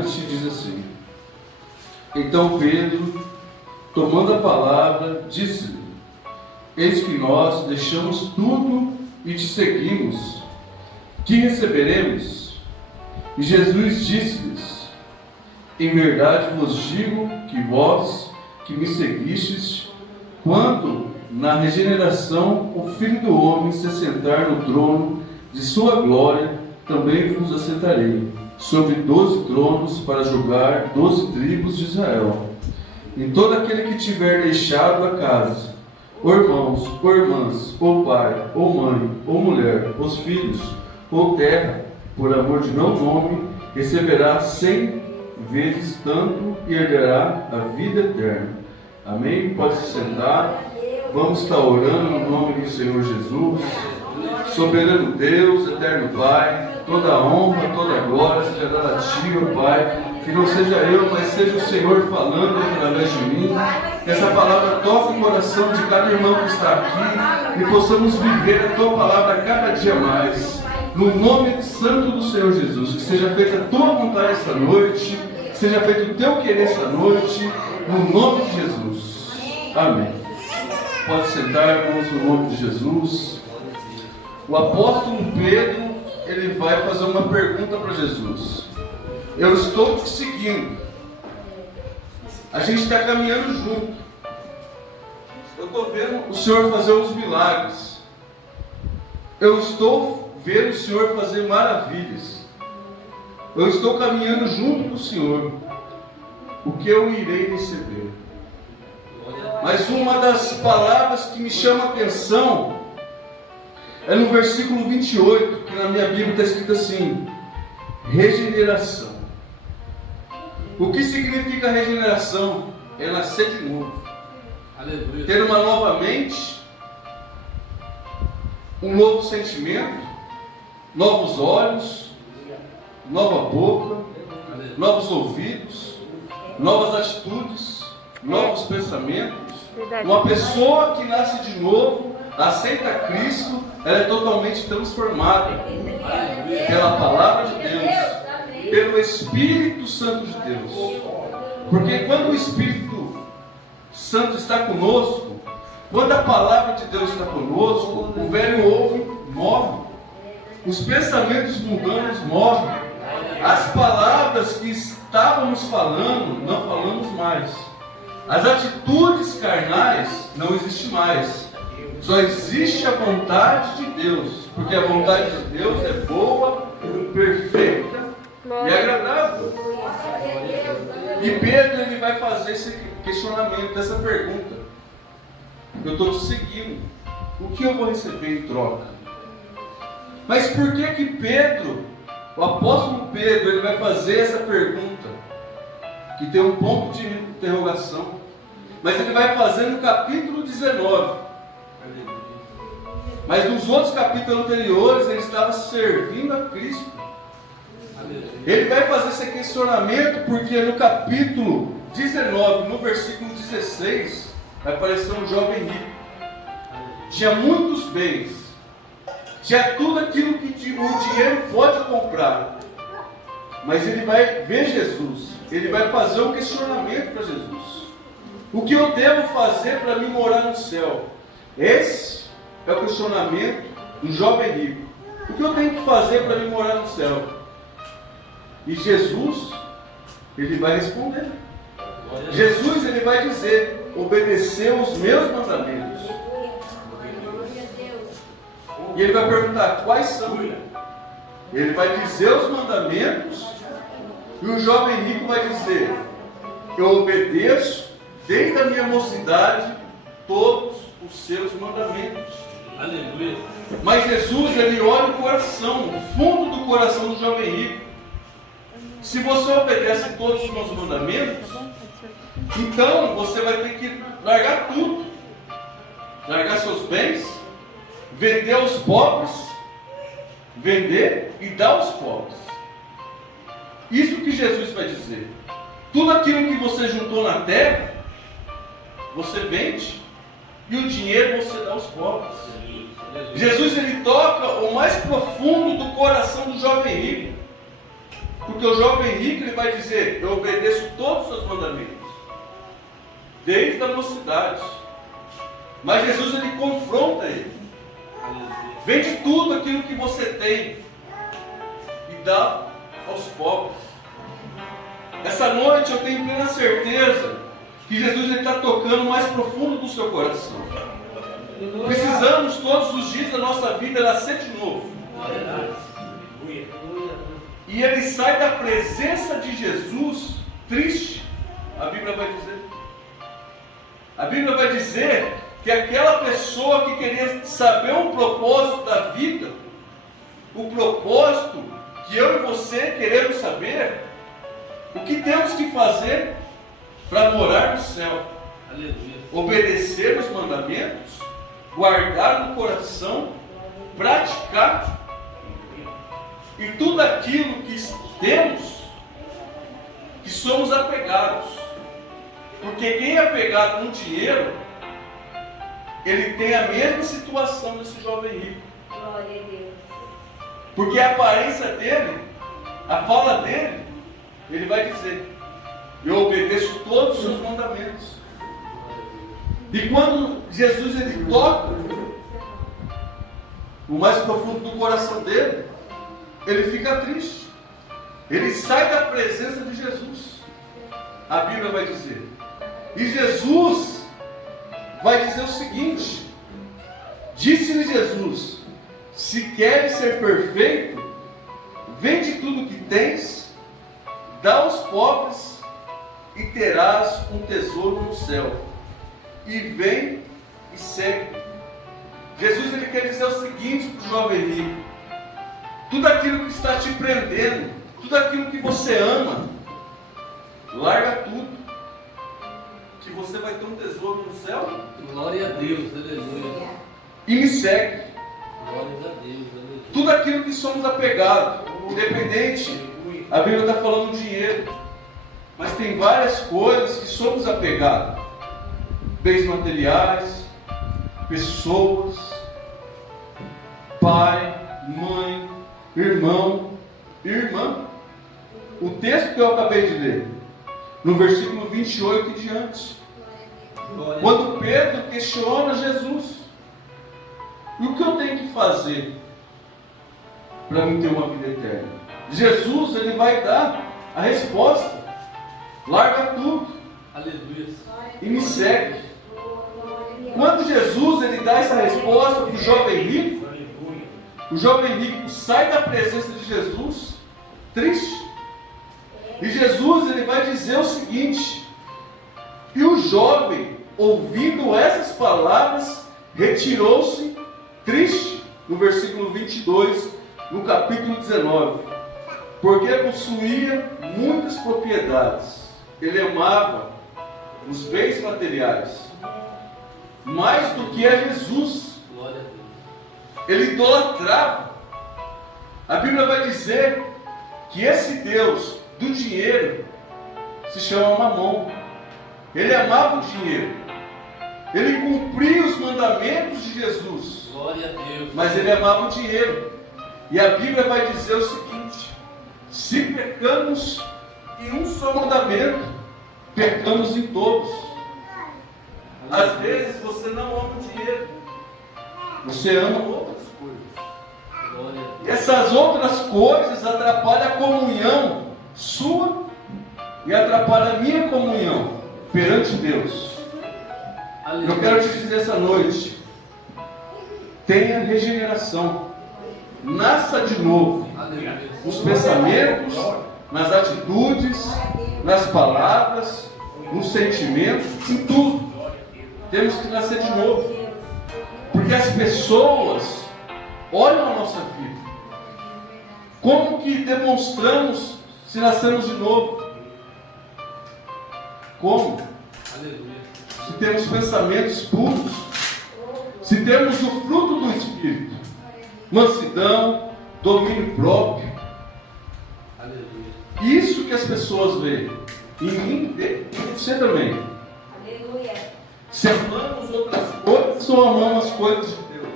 diante, diz assim: Então Pedro, tomando a palavra, disse-lhe: Eis que nós deixamos tudo e te seguimos. Que receberemos? E Jesus disse-lhes: Em verdade vos digo que vós, que me seguistes, quando na regeneração o Filho do Homem se assentar no trono de sua glória, também vos assentarei sobre 12 tronos para julgar 12 tribos de Israel. Em todo aquele que tiver deixado a casa, ou irmãos, ou irmãs, ou pai, ou mãe, ou mulher, os filhos, ou terra, por amor de meu nome, receberá 100 vezes tanto e herdará a vida eterna. Amém? Pode se sentar. Vamos estar orando no nome do Senhor Jesus. Soberano Deus, eterno Pai, toda a honra, toda a glória seja dada a Ti, ó Pai. Que não seja eu, mas seja o Senhor falando através de mim. Que essa palavra toque o coração de cada irmão que está aqui e possamos viver a Tua palavra cada dia mais. No nome santo do Senhor Jesus, que seja feita a Tua vontade esta noite, que seja feito o Teu querer esta noite, no nome de Jesus. Amém. Pode sentar, irmãos, no nome de Jesus. O apóstolo Pedro, ele vai fazer uma pergunta para Jesus. Eu estou te seguindo. A gente está caminhando junto. Eu estou vendo o Senhor fazer os milagres. Eu estou vendo o Senhor fazer maravilhas. Eu estou caminhando junto com o Senhor. O que eu irei receber? Mas uma das palavras que me chama a atenção é no versículo 28, que na minha Bíblia está escrito assim: regeneração. O que significa regeneração? É nascer de novo. Aleluia. Ter uma nova mente, um novo sentimento, novos olhos, nova boca, novos ouvidos, novas atitudes, novos pensamentos. Uma pessoa que nasce de novo, aceita Cristo, ela é totalmente transformada pela palavra de Deus, pelo Espírito Santo de Deus. Porque quando o Espírito Santo está conosco, quando a palavra de Deus está conosco, o velho homem morre, os pensamentos mundanos morrem, as palavras que estávamos falando, não falamos mais, as atitudes carnais não existem mais. Só existe a vontade de Deus, porque a vontade de Deus é boa, perfeita e agradável. E Pedro, ele vai fazer esse questionamento, dessa pergunta: eu estou te seguindo, o que eu vou receber em troca? Mas por que Pedro, o apóstolo Pedro, ele vai fazer essa pergunta, que tem um ponto de interrogação, mas ele vai fazer no capítulo 19. Mas nos outros capítulos anteriores ele estava servindo a Cristo. Ele vai fazer esse questionamento porque no capítulo 19, no versículo 16, vai aparecer um jovem rico. Tinha muitos bens, tinha tudo aquilo que o dinheiro pode comprar. Mas ele vai ver Jesus, ele vai fazer um questionamento para Jesus: o que eu devo fazer para me morar no céu? Esse é o questionamento do jovem rico. O que eu tenho que fazer para me morar no céu? E Jesus, ele vai responder. Jesus, ele vai dizer: obedecer os meus mandamentos. E ele vai perguntar: quais são? Ele vai dizer os mandamentos, e o jovem rico vai dizer: eu obedeço desde a minha mocidade todos os seus mandamentos. Aleluia. Mas Jesus, ele olha o coração, o fundo do coração do jovem rico. Se você obedece todos os meus mandamentos, então você vai ter que largar tudo. Largar seus bens, vender aos pobres, vender e dar aos pobres. Isso que Jesus vai dizer. Tudo aquilo que você juntou na terra, você vende, e o dinheiro você dá aos pobres. Jesus, ele toca o mais profundo do coração do jovem rico. Porque Porque o jovem rico, ele vai dizer: eu obedeço todos os seus mandamentos, desde a mocidade. Mas Jesus, ele confronta ele. Vende tudo aquilo que você tem e dá aos pobres. Essa noite eu tenho plena certeza que Jesus está tocando mais profundo do seu coração. Precisamos todos os dias da nossa vida nascer de novo. E ele sai da presença de Jesus triste. A Bíblia vai dizer. A Bíblia vai dizer que aquela pessoa que queria saber o propósito da vida, o propósito que eu e você queremos saber, o que temos que fazer para morar no céu? Aleluia. Obedecer os mandamentos, guardar no coração, praticar, e tudo aquilo que temos, que somos apegados. Porque quem é apegado no dinheiro, ele tem a mesma situação desse jovem rico. Glória a Deus. Porque a aparência dele, a fala dele, ele vai dizer: eu obedeço todos os seus mandamentos. E quando Jesus ele toca o mais profundo do coração dele, ele fica triste. Ele sai da presença de Jesus. A Bíblia vai dizer. E Jesus vai dizer o seguinte: disse-lhe Jesus: se queres ser perfeito, vende tudo que tens, dá aos pobres, e terás um tesouro no céu. E vem e segue. Jesus ele quer dizer o seguinte para o jovem rico: tudo aquilo que está te prendendo, tudo aquilo que você ama, larga tudo, que você vai ter um tesouro no céu. Glória a Deus, aleluia. E me segue. Glória a Deus, aleluia. Tudo aquilo que somos apegados, independente, a Bíblia está falando dinheiro, mas tem várias coisas que somos apegados: bens materiais, pessoas, pai, mãe, irmão, irmã. O texto que eu acabei de ler, no versículo 28 e diante, quando Pedro questiona Jesus: e o que eu tenho que fazer para mim ter uma vida eterna? Jesus ele vai dar a resposta: larga tudo, aleluia, e me segue. Quando Jesus ele dá essa resposta para o jovem rico, o jovem rico sai da presença de Jesus triste. E Jesus ele vai dizer o seguinte: e o jovem, ouvindo essas palavras, retirou-se triste, no versículo 22, no capítulo 19, porque possuía muitas propriedades. Ele amava os bens materiais mais do que a Jesus. Ele idolatrava. A Bíblia vai dizer que esse Deus do dinheiro se chama Mamon. Ele amava o dinheiro. Ele cumpria os mandamentos de Jesus. Glória a Deus. Mas ele amava o dinheiro. E a Bíblia vai dizer o seguinte: se pecamos em um só mandamento, pecamos em todos. Às vezes você não ama o dinheiro, você ama outras coisas. E essas outras coisas atrapalham a comunhão sua e atrapalham a minha comunhão perante Deus. Eu quero te dizer essa noite: tenha regeneração, nasça de novo, nos pensamentos, nas atitudes, nas palavras, nos sentimentos, em tudo. Temos que nascer de novo, porque as pessoas olham a nossa vida. Como que demonstramos se nascemos de novo? Como? Aleluia. Se temos pensamentos puros, se temos o fruto do Espírito, mansidão, domínio próprio. Aleluia. Isso que as pessoas veem em mim, vê em você também. Aleluia. Se amamos outras coisas ou amamos as coisas de Deus?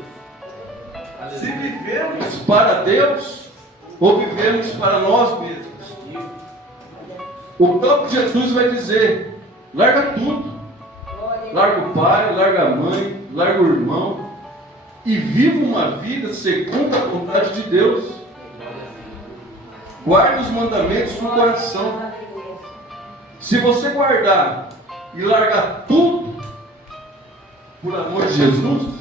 Aleluia. Se vivemos para Deus ou vivemos para nós mesmos? O próprio Jesus vai dizer: larga tudo. Larga o pai, larga a mãe, larga o irmão e viva uma vida segundo a vontade de Deus. Guarde os mandamentos no coração. Se você guardar e largar tudo por amor de Jesus,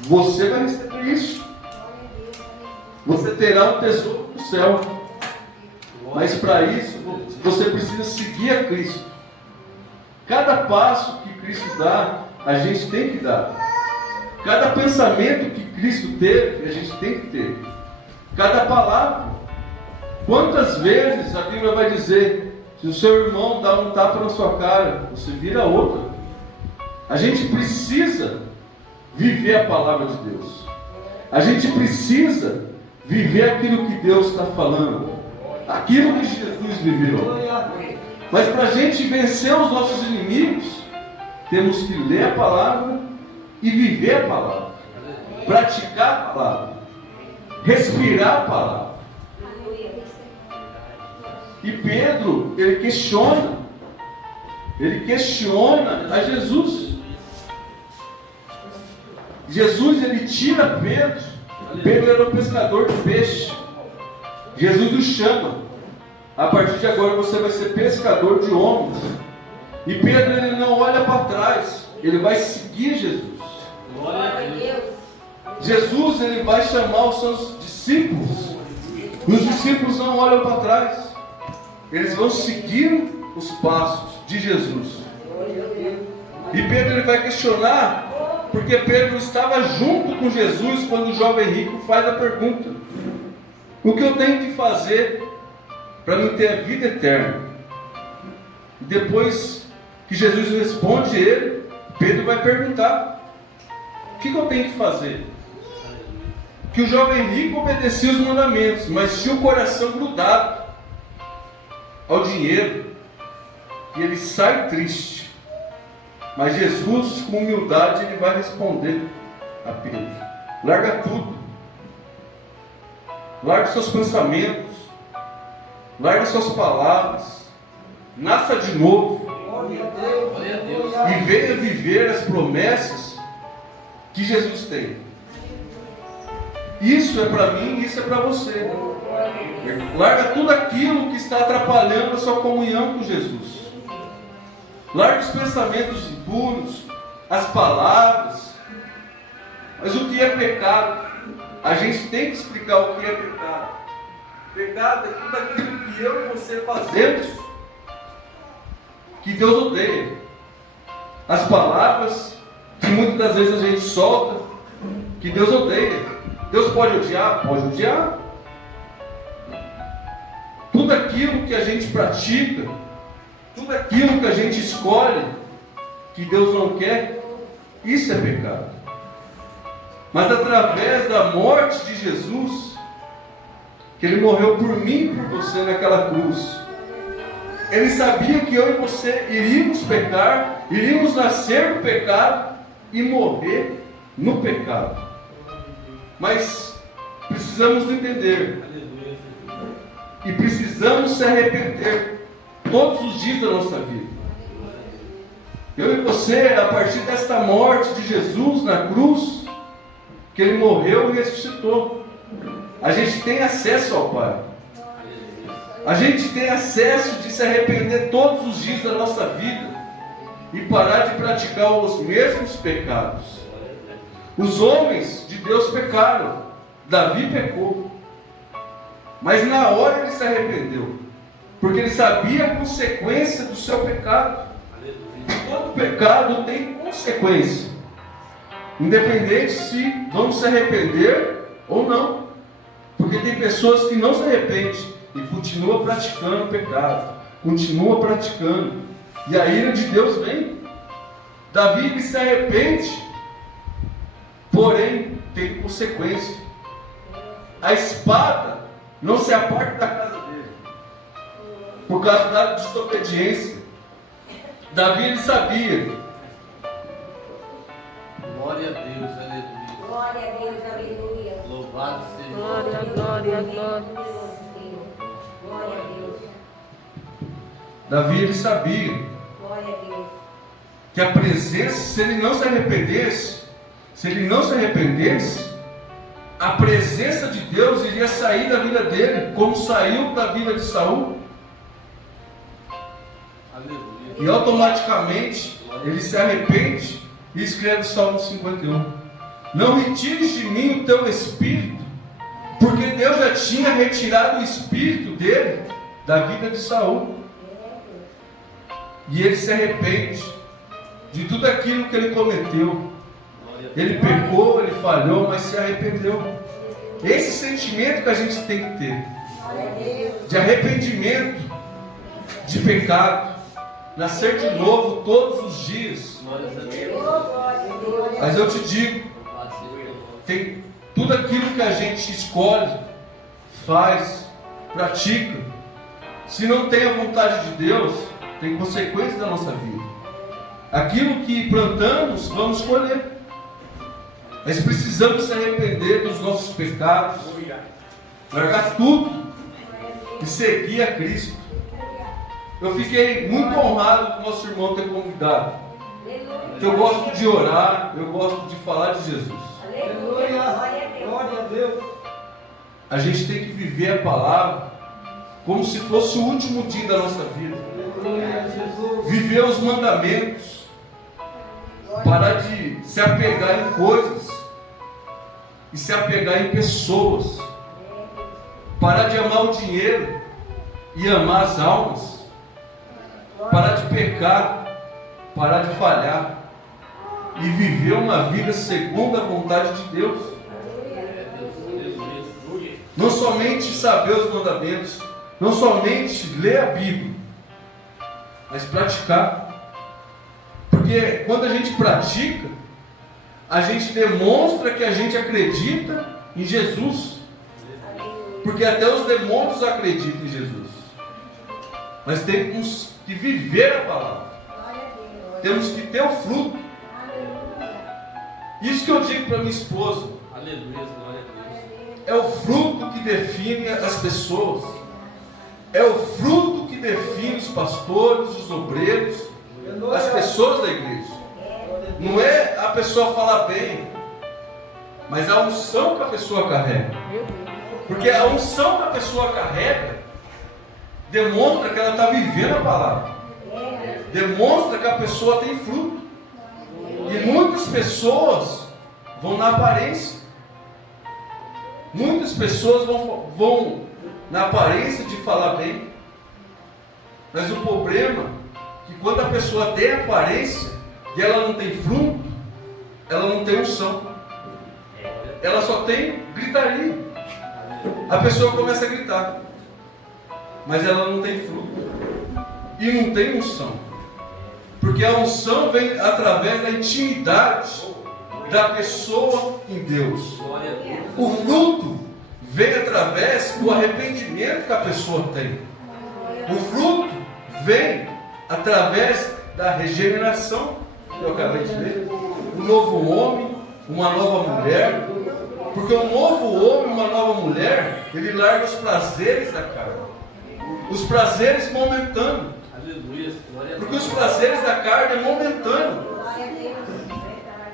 você vai receber isso. Você terá um tesouro no céu. Mas para isso, você precisa seguir a Cristo. Cada passo que Cristo dá, a gente tem que dar. Cada pensamento que Cristo teve, a gente tem que ter. Cada palavra. Quantas vezes a Bíblia vai dizer: se o seu irmão dá um tapa na sua cara, você vira outra. A gente precisa viver a palavra de Deus. A gente precisa viver aquilo que Deus está falando. Aquilo que Jesus viveu. Mas para a gente vencer os nossos inimigos, temos que ler a palavra e viver a palavra. Praticar a palavra. Respirar a palavra. E Pedro, ele questiona a Jesus. Jesus, ele tira Pedro. Pedro era um pescador de peixe. Jesus o chama: a partir de agora você vai ser pescador de homens. E Pedro, ele não olha para trás, ele vai seguir Jesus. Glória a Deus. Jesus, ele vai chamar os seus discípulos. E os discípulos não olham para trás, eles vão seguir os passos de Jesus. E Pedro, ele vai questionar, porque Pedro estava junto com Jesus quando o jovem rico faz a pergunta: o que eu tenho que fazer para não ter a vida eterna? E depois que Jesus responde ele, Pedro vai perguntar: o que eu tenho que fazer? Que o jovem rico obedecia os mandamentos, mas tinha o coração grudado ao dinheiro, e ele sai triste. Mas Jesus, com humildade, ele vai responder a Pedro: larga tudo. Largue seus pensamentos, largue suas palavras, nasça de novo e venha viver as promessas que Jesus tem. Isso é para mim, isso é para você. Larga tudo aquilo que está atrapalhando a sua comunhão com Jesus. Largue os pensamentos impuros, as palavras. Mas o que é pecado? A gente tem que explicar o que é pecado. Pecado é tudo aquilo que eu e você fazemos que Deus odeia. As palavras que muitas das vezes a gente solta que Deus odeia. Deus pode odiar? Pode odiar. Tudo aquilo que a gente pratica, tudo aquilo que a gente escolhe que Deus não quer, isso é pecado. Mas através da morte de Jesus, que Ele morreu por mim e por você naquela cruz, Ele sabia que eu e você iríamos pecar, iríamos nascer no pecado e morrer no pecado. Mas precisamos entender e precisamos se arrepender todos os dias da nossa vida. Eu e você, a partir desta morte de Jesus na cruz, que Ele morreu e ressuscitou, a gente tem acesso ao Pai. A gente tem acesso de se arrepender todos os dias da nossa vida e parar de praticar os mesmos pecados. Os homens de Deus pecaram, Davi pecou, mas na hora ele se arrependeu, porque ele sabia a consequência do seu pecado. E todo pecado tem consequência, independente se vamos se arrepender ou não, porque tem pessoas que não se arrependem e continuam praticando o pecado, continuam praticando, e a ira de Deus vem. Davi, ele se arrepende, porém tem consequência. A espada não se aparta da casa dele, por causa da desobediência. Davi, ele sabia. Glória a Deus, aleluia. Glória a Deus, aleluia. Louvado seja. Glória, glória, glória. Glória a Deus. Davi, ele sabia Glória a Deus. que a presença, se ele não se arrependesse, a presença de Deus iria sair da vida dele, como saiu da vida de Saul. Aleluia. E automaticamente ele se arrepende e escreve o Salmo 51. Não retires de mim o teu espírito, porque Deus já tinha retirado o espírito dele da vida de Saul. E ele se arrepende de tudo aquilo que ele cometeu. Ele pecou, ele falhou, mas se arrependeu. Esse sentimento que a gente tem que ter, de arrependimento, de pecado, nascer de novo todos os dias. Glória a Deus. Mas eu te digo, tem tudo aquilo que a gente escolhe, faz, pratica, se não tem a vontade de Deus, tem consequências na nossa vida. Aquilo que plantamos, vamos colher. Mas precisamos se arrepender dos nossos pecados, largar tudo e seguir a Cristo. Eu fiquei muito honrado com o nosso irmão ter convidado. Eu gosto de orar, eu gosto de falar de Jesus. Glória a Deus. A gente tem que viver a palavra como se fosse o último dia da nossa vida. Viver os mandamentos. Parar de se apegar em coisas e se apegar em pessoas. Parar de amar o dinheiro e amar as almas. Parar de pecar, parar de falhar e viver uma vida segundo a vontade de Deus. Não somente saber os mandamentos, não somente ler a Bíblia, mas praticar. Porque quando a gente pratica, a gente demonstra que a gente acredita em Jesus. Porque até os demônios acreditam em Jesus. Mas temos que viver a palavra. Temos que ter o fruto. Isso que eu digo para minha esposa. Aleluia, glória a Deus. É o fruto que define as pessoas. É o fruto que define os pastores, os obreiros, as pessoas da igreja. Não é a pessoa falar bem, mas a unção que a pessoa carrega. Porque a unção que a pessoa carrega demonstra que ela está vivendo a palavra. Demonstra que a pessoa tem fruto. E muitas pessoas vão na aparência. Muitas pessoas vão na aparência de falar bem. Mas o problema é que quando a pessoa tem aparência e ela não tem fruto, ela não tem unção. Ela só tem gritaria. A pessoa começa a gritar, mas ela não tem fruto e não tem unção. Porque a unção vem através da intimidade da pessoa em Deus. O fruto vem através do arrependimento que a pessoa tem. O fruto vem através da regeneração que eu acabei de ler. Um novo homem, uma nova mulher. Porque um novo homem, uma nova mulher, ele larga os prazeres da carne. Os prazeres momentâneos. Porque os prazeres da carne é momentâneo.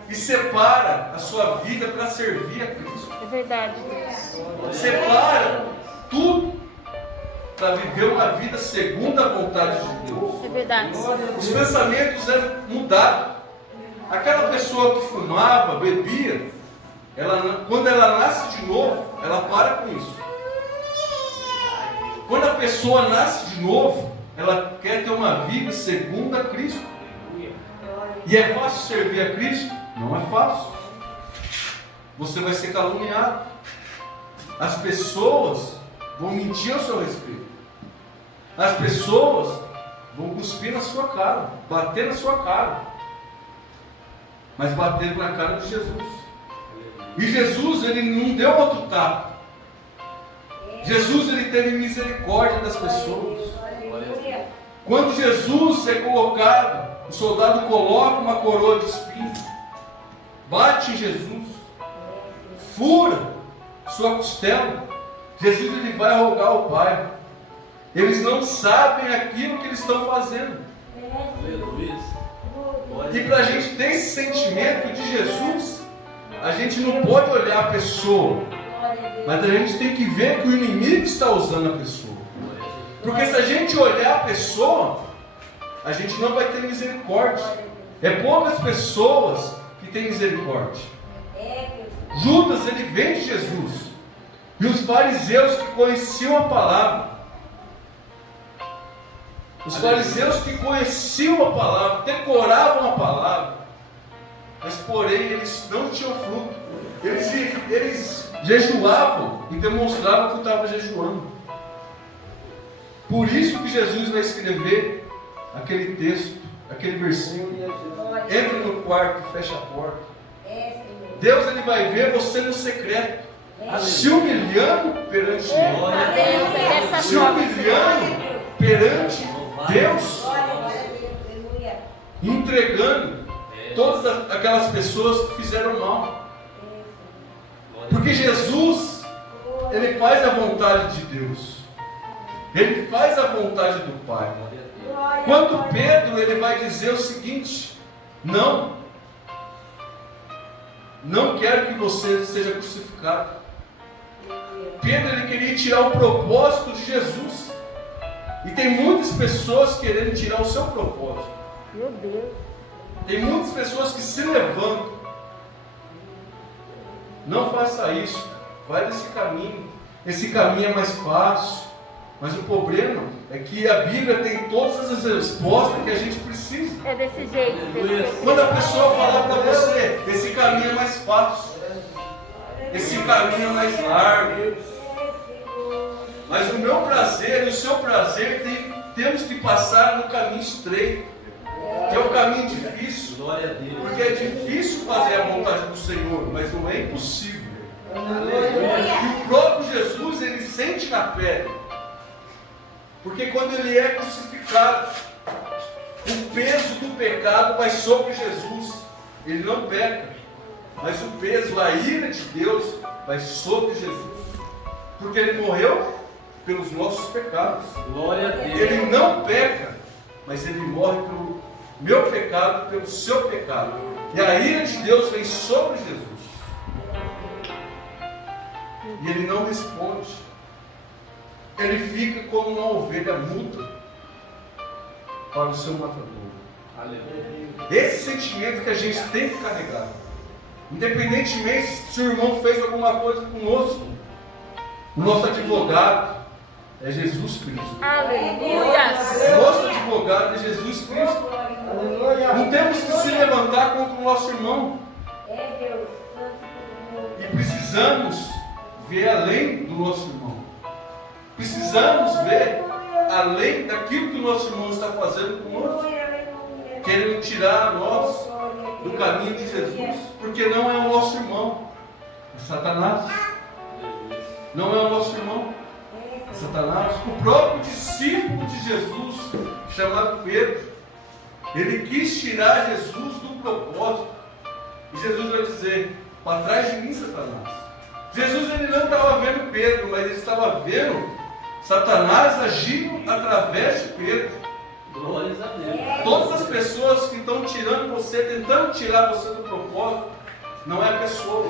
E separa a sua vida para servir a Cristo. É verdade. Separa tudo para viver uma vida segundo a vontade de Deus. É verdade. Os pensamentos é mudar. Aquela pessoa que fumava, bebia, quando ela nasce de novo, ela para com isso. Quando a pessoa nasce de novo, ela quer ter uma vida segundo a Cristo. E é fácil servir a Cristo? Não é fácil. Você vai ser caluniado. As pessoas vão mentir ao seu respeito. As pessoas vão cuspir na sua cara, bater na sua cara. Mas bater na cara de Jesus. E Jesus, ele não deu outro tapa. Jesus, ele teve misericórdia das pessoas. Quando Jesus é colocado, o soldado coloca uma coroa de espinhos, bate em Jesus, fura sua costela. Jesus, ele vai rogar ao Pai. Eles não sabem aquilo que eles estão fazendo. Aleluia. E para a gente ter esse sentimento de Jesus, a gente não pode olhar a pessoa, mas a gente tem que ver que o inimigo está usando a pessoa. Porque se a gente olhar a pessoa, a gente não vai ter misericórdia. É poucas pessoas que têm misericórdia. Judas, ele vem de Jesus. E os fariseus que conheciam a palavra, os fariseus que conheciam a palavra, decoravam a palavra, mas porém eles não tinham fruto. Eles jejuavam e demonstravam que estavam jejuando. Por isso que Jesus vai escrever aquele texto, aquele versículo: entra no quarto e fecha a porta. Deus, ele vai ver você no secreto, se humilhando perante Ele, se humilhando perante Deus, entregando todas aquelas pessoas que fizeram mal. Porque Jesus, ele faz a vontade de Deus, ele faz a vontade do Pai. Quando Pedro, ele vai dizer o seguinte: não quero que você seja crucificado. Pedro, ele queria tirar o propósito de Jesus. E tem muitas pessoas querendo tirar o seu propósito. Meu Deus. Tem muitas pessoas que se levantam. Não faça isso. Vai nesse caminho. Esse caminho é mais fácil. Mas o problema é que a Bíblia tem todas as respostas que a gente precisa. É desse jeito. Quando a pessoa falar para você, esse caminho é mais fácil, esse caminho é mais largo, mas o meu prazer e o seu prazer temos que passar no caminho estreito, que é o caminho difícil. Porque é difícil fazer a vontade do Senhor, mas não é impossível. E o próprio Jesus, ele sente na pele. Porque quando ele é crucificado, o peso do pecado vai sobre Jesus. Ele não peca, mas o peso, a ira de Deus vai sobre Jesus. Porque ele morreu pelos nossos pecados. Glória a Deus. Ele não peca, mas ele morre pelo meu pecado, pelo seu pecado. E a ira de Deus vem sobre Jesus. E ele não responde. Ele fica como uma ovelha muda para o seu matador. Aleluia. Esse sentimento que a gente tem que carregar. Independentemente se o irmão fez alguma coisa conosco. O nosso advogado é Jesus Cristo. Aleluia. O nosso advogado é Jesus Cristo. Não temos que se levantar contra o nosso irmão. E precisamos ver além do nosso irmão. Precisamos ver além daquilo que o nosso irmão está fazendo conosco, querendo tirar nós do caminho de Jesus, porque não é o nosso irmão, é Satanás. Não é o nosso irmão, é Satanás. O próprio discípulo de Jesus, chamado Pedro, ele quis tirar Jesus do propósito. E Jesus vai dizer: para trás de mim, Satanás. Jesus, ele não estava vendo Pedro, mas ele estava vendo Satanás agindo através de Pedro. Glórias a Deus. Todas as pessoas que estão tirando você, tentando tirar você do propósito, não é a pessoa.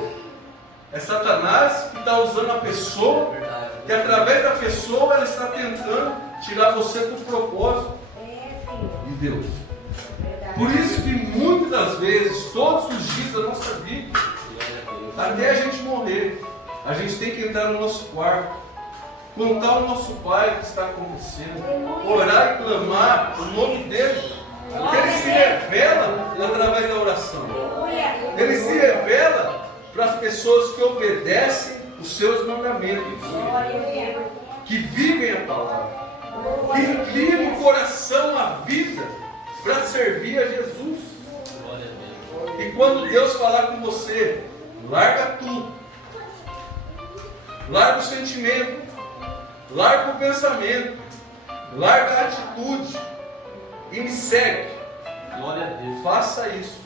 É Satanás que está usando a pessoa, que através da pessoa ela está tentando tirar você do propósito de Deus. Por isso que muitas das vezes, todos os dias da nossa vida, até a gente morrer, a gente tem que entrar no nosso quarto, contar ao nosso Pai o que está acontecendo, orar e clamar o nome dele, porque ele se revela através da oração. Ele se revela para as pessoas que obedecem os seus mandamentos, que vivem a palavra, que inclinam o coração à vida para servir a Jesus. E quando Deus falar com você, larga tudo, larga o sentimento, larga o pensamento, larga a atitude e me segue. Glória a Deus. Faça isso.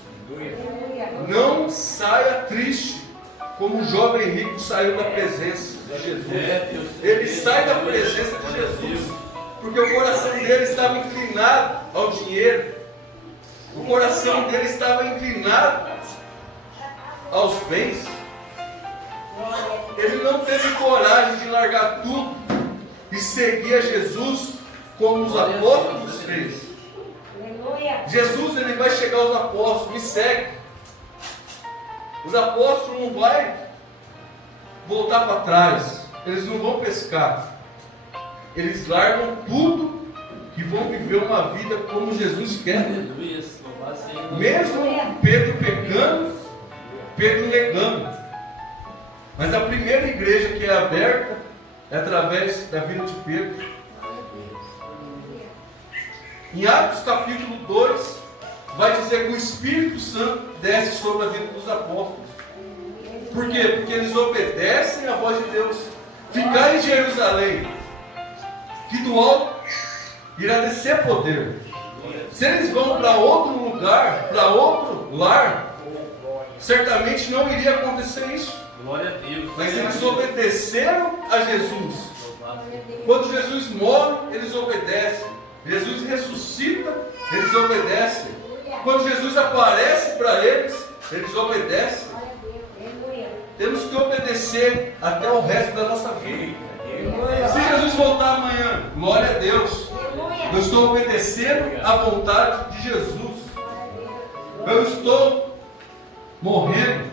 Não saia triste, como o jovem rico saiu da presença de Jesus. Ele sai da presença de Jesus Porque o coração dele estava inclinado ao dinheiro. O coração dele estava inclinado aos bens. Ele não teve coragem de largar tudo e seguir a Jesus como os apóstolos fez. Aleluia. Jesus, ele vai chegar aos apóstolos, me segue. Os apóstolos não vão voltar para trás, eles não vão pescar. Eles largam tudo e vão viver uma vida como Jesus quer. Aleluia. Louvado seja o nome. Mesmo Pedro pecando, Pedro negando. Mas a primeira igreja que é aberta é através da vida de Pedro. Em Atos capítulo 2, vai dizer que o Espírito Santo desce sobre a vida dos apóstolos. Por quê? Porque eles obedecem à voz de Deus. Ficar em Jerusalém, que do alto irá descer poder. Se eles vão para outro lugar, para outro lar, certamente não iria acontecer isso. Glória a Deus. Mas eles obedeceram a Jesus. Louvado seja o nome. Quando Jesus morre, eles obedecem. Jesus ressuscita, eles obedecem. Quando Jesus aparece para eles, eles obedecem. Aleluia. Temos que obedecer até o resto da nossa vida. Aleluia. Se Jesus voltar amanhã, glória a Deus. Eu estou obedecendo à vontade de Jesus. Eu estou morrendo.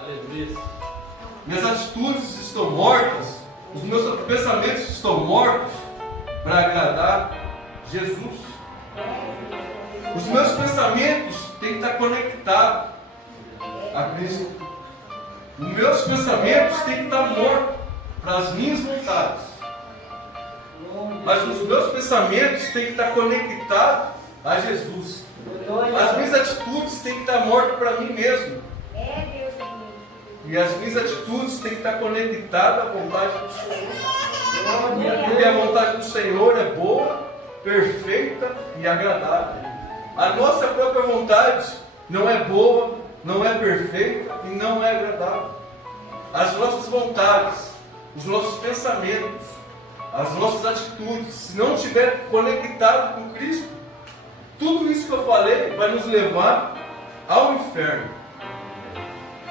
Aleluia. Minhas atitudes estão mortas. Os meus pensamentos estão mortos para agradar Jesus. Os meus pensamentos têm que estar conectados a Cristo. Os meus pensamentos têm que estar mortos para as minhas vontades. Mas os meus pensamentos têm que estar conectados a Jesus. As minhas atitudes têm que estar mortas para mim mesmo. É Deus. E as minhas atitudes têm que estar conectadas à vontade do Senhor. Porque a vontade do Senhor é boa, perfeita e agradável. A nossa própria vontade não é boa, não é perfeita e não é agradável. As nossas vontades, os nossos pensamentos, as nossas atitudes, se não estiver conectado com Cristo, tudo isso que eu falei vai nos levar ao inferno.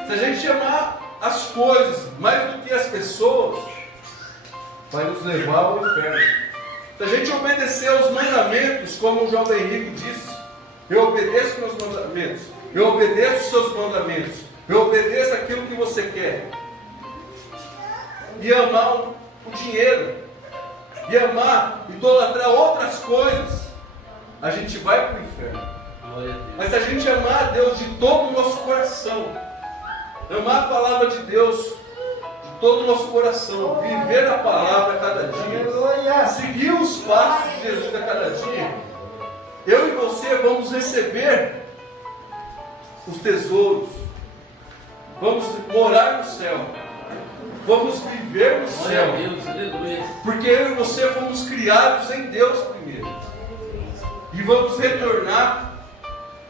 Se a gente amar as coisas mais do que as pessoas, vai nos levar ao inferno. Se a gente obedecer aos mandamentos, como o jovem rico disse, eu obedeço meus mandamentos, eu obedeço os seus mandamentos, eu obedeço aquilo que você quer. E amar o dinheiro, e amar, idolatrar outras coisas, a gente vai para o inferno. Glória a Deus. Mas se a gente amar a Deus de todo o nosso coração, amar a palavra de Deus de todo o nosso coração, viver a palavra a cada dia, seguir os passos de Jesus a cada dia, eu e você vamos receber os tesouros, vamos morar no céu, vamos viver no Glória a céu, Deus. Aleluia. porque eu e você fomos criados em Deus primeiro, e vamos retornar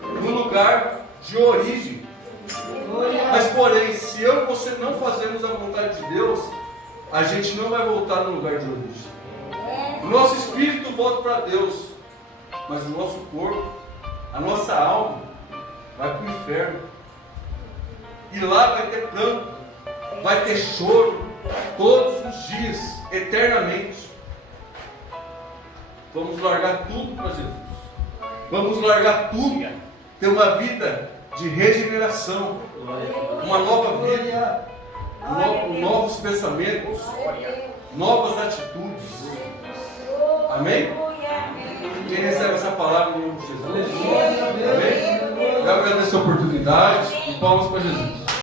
no lugar de origem. Mas porém, se eu e você não fazermos a vontade de Deus, a gente não vai voltar no lugar de origem. O nosso espírito volta para Deus, mas o nosso corpo, a nossa alma, vai para o inferno. E lá vai ter pranto, vai ter choro, todos os dias, eternamente. Vamos largar tudo para Jesus. Vamos largar tudo, ter uma vida de regeneração, Glória a Deus. uma nova vida, novos pensamentos, novas atitudes. Amém? Quem recebe essa palavra em nome de Jesus? Amém? Eu agradeço a oportunidade e palmas para Jesus.